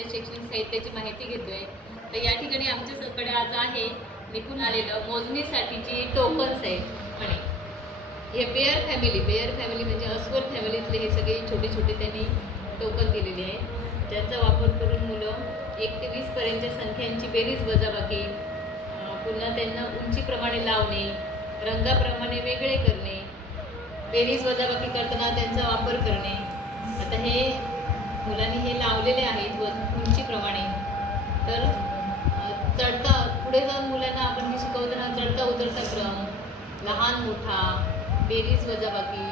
अंतर्गत शैक्षणिक साहित्याची माहिती घेतोय. तर या ठिकाणी आमच्याकडे आज आहे निघून आलेलं मोजणीसाठीची टोकन्स आहेत म्हणे. हे बेअर फॅमिली बेअर फॅमिली म्हणजे अस्वल फॅमिलीतले हे सगळे छोटे छोटे त्यांनी टोकन दिलेले आहे. ज्यांचा वापर करून मुलं एक ते वीसपर्यंतच्या संख्यांची बेरीज वजाबाकी पुन्हा त्यांना उंचीप्रमाणे लावणे रंगाप्रमाणे वेगळे करणे बेरीज वजाबाकी करताना त्यांचा वापर करणे. आता हे मुलांनी हे लावलेले आहेत व उंचीप्रमाणे तर चढता पुढे जाऊन मुलांना आपण हे शिकवताना चढता उतरता क्रम लहान मोठा बेरीज वजाबाकी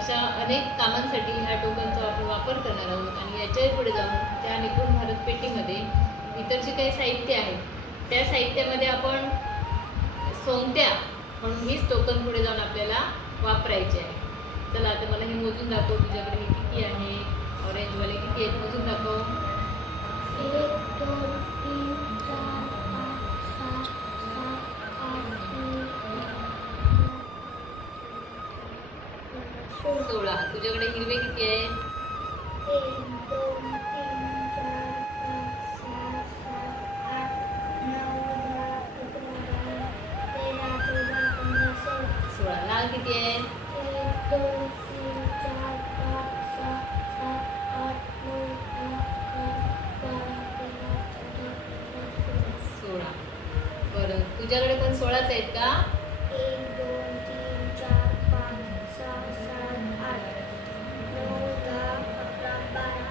अशा अनेक कामांसाठी ह्या टोकनचा आपण वापर करणार आहोत आणि याच्याही पुढे जाऊन त्या निपुण भारत पेटीमध्ये इतर जे काही साहित्य आहे त्या साहित्यामध्ये आपण सोंगत्या म्हणून हीच टोकन पुढे जाऊन आपल्याला वापरायचे आहे. चला आता मला हे मोजून दाखव तुझ्याकडे हे किती आहे? ऑरेंजवाले किती आहेत मोजून दाखव एक दोन तीन चार पाच सहा सात आठ नऊ सोळा तुझ्याकडे हिरवे किती आहेत एक दोन तीन चार पाच सहा सात आठ नऊ दहा अकरा बारा तेरा चौदा पंधरा सोळा सोळा लाल किती आहेत एक दोन तुझ्याकडे पण सोळाच आहेत का? एक दोन तीन चार पाच सहा सात आठ नऊ दहा अकरा बारा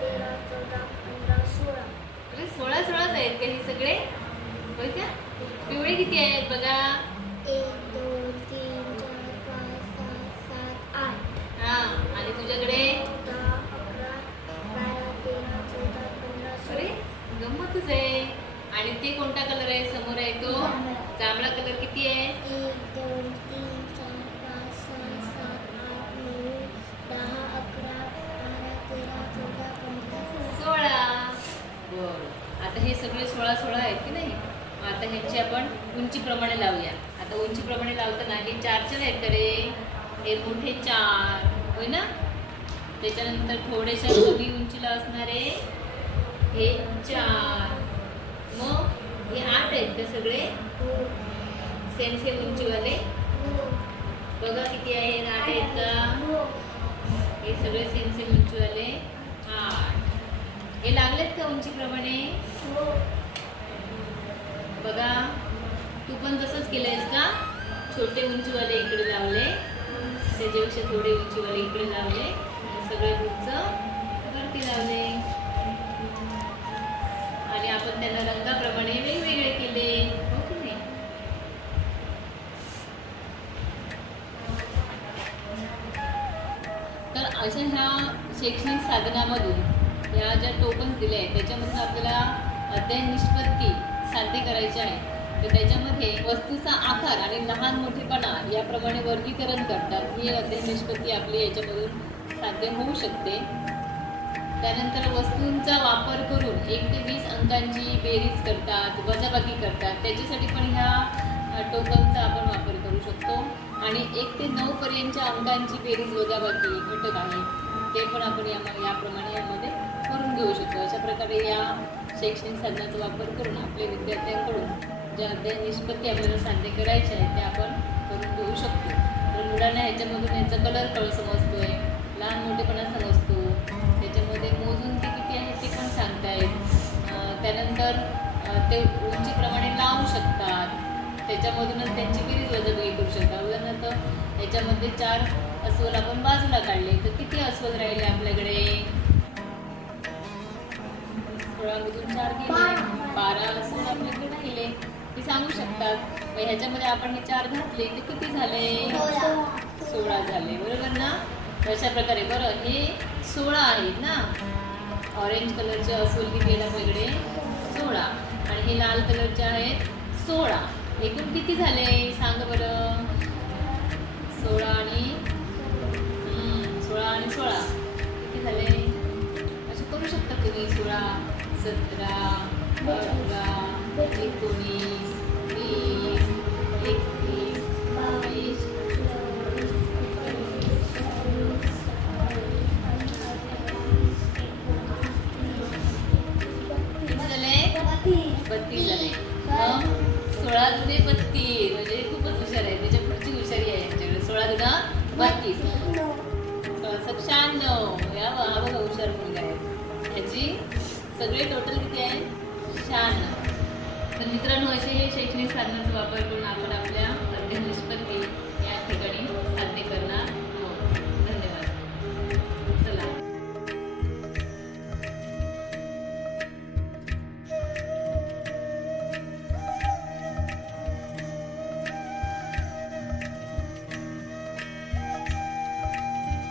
तेरा चौदा पंधरा सोळा अरे सोळा सोळाच आहेत का हे सगळे? होय का? पिवळे किती आहेत बघा. एक दोन तीन चार पाच सहा सात आठ हा आणि तुझ्याकडे? दहा अकरा बारा तेरा चौदा पंधरा अरे सोळा गंमतच आहे. आणि ते कोणता आहे समोर आहे तो. जांभळा. कलर किती आहे? एक दोन तीन चार पाच सहा सात आठ नऊ दहा अकरा बारा. तेरा चौदा पंधरा सोळा आता हे सगळे सोळा सोळा आहेत की नाही? आता ह्याची आपण उंचीप्रमाणे लावूया. आता उंचीप्रमाणे लावताना हे चार चार आहेत का रे? हे मोठे चार. होय ना? त्याच्यानंतर थोडेशा कमी उंचीला असणारे हे चार. मग? आहेत का सगळे. सेम सेम उंचीवाले बघा किती आहे आठ आहेत का? हे सगळे सेम सेम उंचीवाले आठ. हे लागलेत का उंचीप्रमाणे? बघा. तू पण तसंच केलंयस का? छोटे उंचीवाले इकडे लावले. त्याच्यापेक्षा थोडे उंचीवाले इकडे लावले. सगळे उंच वरती लावले. आपण त्यांना रंगाप्रमाणे वेगवेगळे केले. हो की नाही? तर अशा ह्या शैक्षणिक साधनामधून ह्या ज्या टोकन दिल्या आहेत त्याच्यामधून आपल्याला अध्ययन निष्पत्ती साध्य करायची आहे. तर त्याच्यामध्ये वस्तूचा आकार आणि लहान मोठेपणा याप्रमाणे वर्गीकरण करतात. ही अध्ययन निष्पत्ती आपली याच्यामधून साध्य होऊ शकते. त्यानंतर वस्तूंचा वापर करून एक ते वीस अंकांची बेरीज करतात वजाबाकी करतात. त्याच्यासाठी पण ह्या टोकनचा आपण वापर करू शकतो. आणि एक ते नऊ पर्यंतच्या अंकांची बेरीज वजाबाकी घटक आहे. ते पण आपण या याप्रमाणे यामध्ये करून घेऊ शकतो. अशा प्रकारे या शैक्षणिक साधनाचा वापर करून आपल्या विद्यार्थ्यांकडून ज्या अध्ययन निष्पत्ती आपल्याला साध्य करायच्या आहेत त्या आपण करून घेऊ शकतो. तर मुलांना ह्याच्यामधून यांचा कलर कळ समजतोय ते उंचीप्रमाणे लावू शकतात. त्याच्यामधूनच त्यांची बेरीज वजाबाकी करू शकतात. उदाहरणार्थ याच्यामध्ये चार अस्वल आपण बाजूला काढले तर किती अस्वल राहिले आपल्याकडे? सोळामधून चार गेले. बारा अस्वल आपल्याकडे राहिले. ते सांगू शकतात. मग ह्याच्यामध्ये आपण हे चार घातले तर किती झाले? सोळा झाले. बरोबर ना? अशा प्रकारे. बरं हे सोळा आहेत ना? ऑरेंज कलरचे अस्वल किती आपल्याकडे? सोळा. हे लाल कलरचे आहेत. सोळा. एकूण किती झाले? सांग बरं. सोळा आणि सोळा आणि सोळा. किती झाले? असे करू शकता तुम्ही. सोळा सतरा अठरा एकोणीस टोटल किती आहे? शहाण्णव तर मित्रांनो असे हे शैक्षणिक साधनांचा वापर करून आपण आपल्या अध्ययन निष्पत्ती या ठिकाणी साध्य करणार.